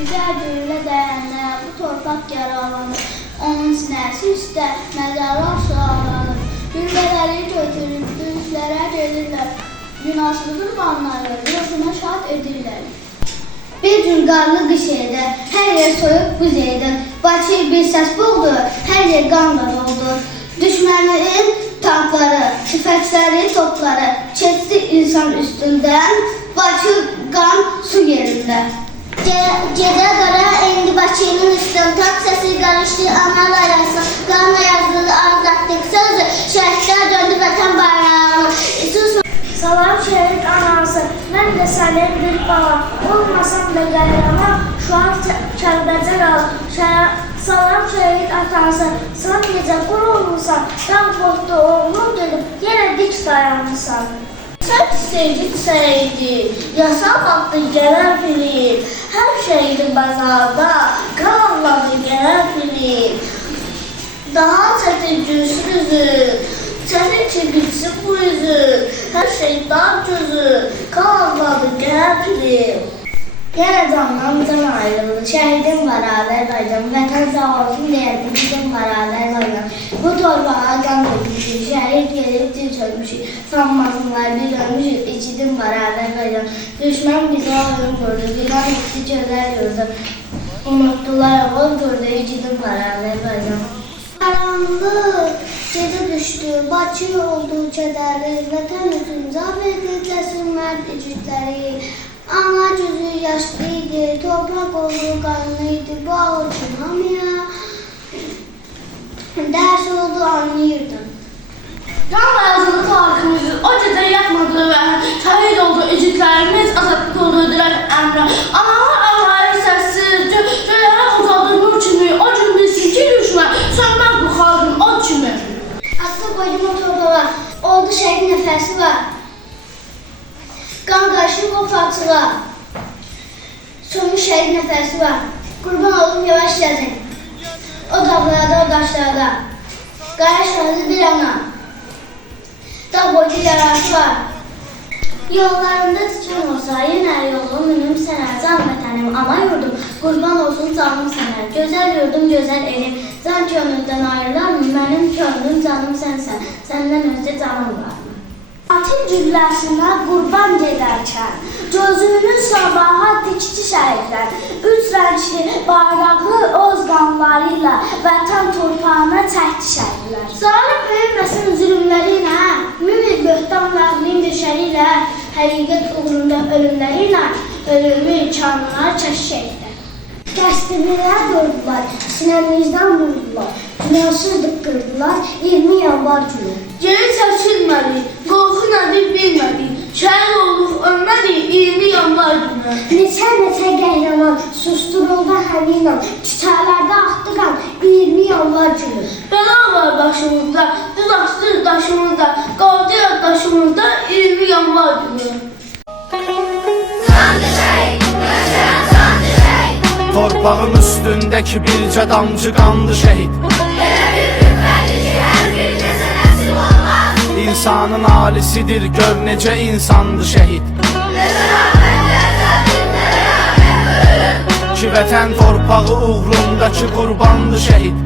Güzel güllə dəyənlər, bu torpaq yaralanır. Onun sinəsi üstə məzarlar sıralanır. Güllələri götürüb düzlərə gedirlər. Günahsız qurbanları ruhuna şad edirlər. Bir gün qarlı qış idi, hər yer soyuq buz idi. Bakı bir səs buldu, hər yer qanla doldu. Düşmənin tankları, tüfəkləri, topları keçdi insan üstündən. Bakı qan su yerində. Gecə qara indi Bakının üstün, tank səsi qarışdı anar arası. Qanla yazılı azadlıq sözü, şəhidlər döndü vətən bayrağını. Salam şəhid anası, mən də sənin bir bala, olmasam da qəhrəman, şu an Kəlbəcər al. Salam şəhid atası, sən necə qur olmuşsan, dağ qorxdu oğlum gedib, yenə dik dayanmışsan. Sən sevgi çiçəyidir, yasal vaxtı gələr bilir, hər şeydi bazarda, qalanladı gələr bilir. Daha çətin gülsün üzü, çətin ki bitsin bu üzü, hər şey daha gözü, qalanladı gələr bilir. Yenə candan can ayrıldı, şəhidim var Azərbaycan, vətən sağ olsun deyərdi bizim var Azərbaycan. Bu torbağa qan dökmüşük, şəhid gelib dil çökmüşük, sanmasınlar biz ölmüşük, içidim var Azərbaycan. Düşmən bizə oyun qurdu, gülan etdi gözəl yurdu, unutdular oğul qurdu, içidim var Azərbaycan. Qaranlıq gecə düşdü, Bakı oldu kədərli, vətən üçün can verdi, cəsur mərd igidləri. Ana gözü yaşlıydı, toprak oldu qanlıydı, bu ağır üçün hamıya dərs oldu anlayırdım. Qanla yazılı tariximizi o gecə yatmadı və şəhid oldu igidlərimiz, azadlıq oldu ödülər əmrə. Analar ağlayır səssiz, göylərə uzadır nur kimi, o gün bilsin ki düşmə, sönməz bu xalqın od kimi. Aslı qoydum o torbağa, oldu şəhidin nəfəsi var. Qan qarışıb o parçığa, sönmüş şəhid nəfəsi var. Qurban olum yavaş yazın, o dağlarda, o daşlarda. Qara şahidi bir ana, dağ boyda yarası var. Yollarında tikan olsa, yenə yolum ünüm sənə, can vətənim, ana yurdum, qurban olsun canım sənə. Gözəl yurdum, gözəl elim, can könlümdən ayrılar mı? Mənim könlüm, canım sənsən, səndən özdə canım var. Atin gülləsinə qurban gedərkən, gözünü sabaha dikdi şəhidlər. Üç rəngli bayraqlı öz qanları ilə vətən torpağına çəkdi şəhidlər. Zalim öyünməsin zülümləri ilə, min böhtanla, min düşəri ilə, həqiqət uğrunda ölümləri ilə, ölümü kanına çək şəhidlər. Qəsdimlər gördülər, sinəmizdən vurdular, günahsızlıq qırdılar, 20 yanvar günü. Geri çəkilmədi, qorxu nədir bilmədik, şəhid olduq ölmədik 20 yanvar günü. Neçə qəhrəman susturuldu həmin an, küçələrdə axdı qan 20 yanvar günü. Bəla var başımızda, düz açdıq daşımızda, qaldı yaddaşımızda 20 yanvar günü. Torpağın üstündəki bircə damcı qandı şəhid. İnsanın alisidir, gör necə insandı şəhid. Ki vətən torpağı uğrundakı qurbandı şəhid.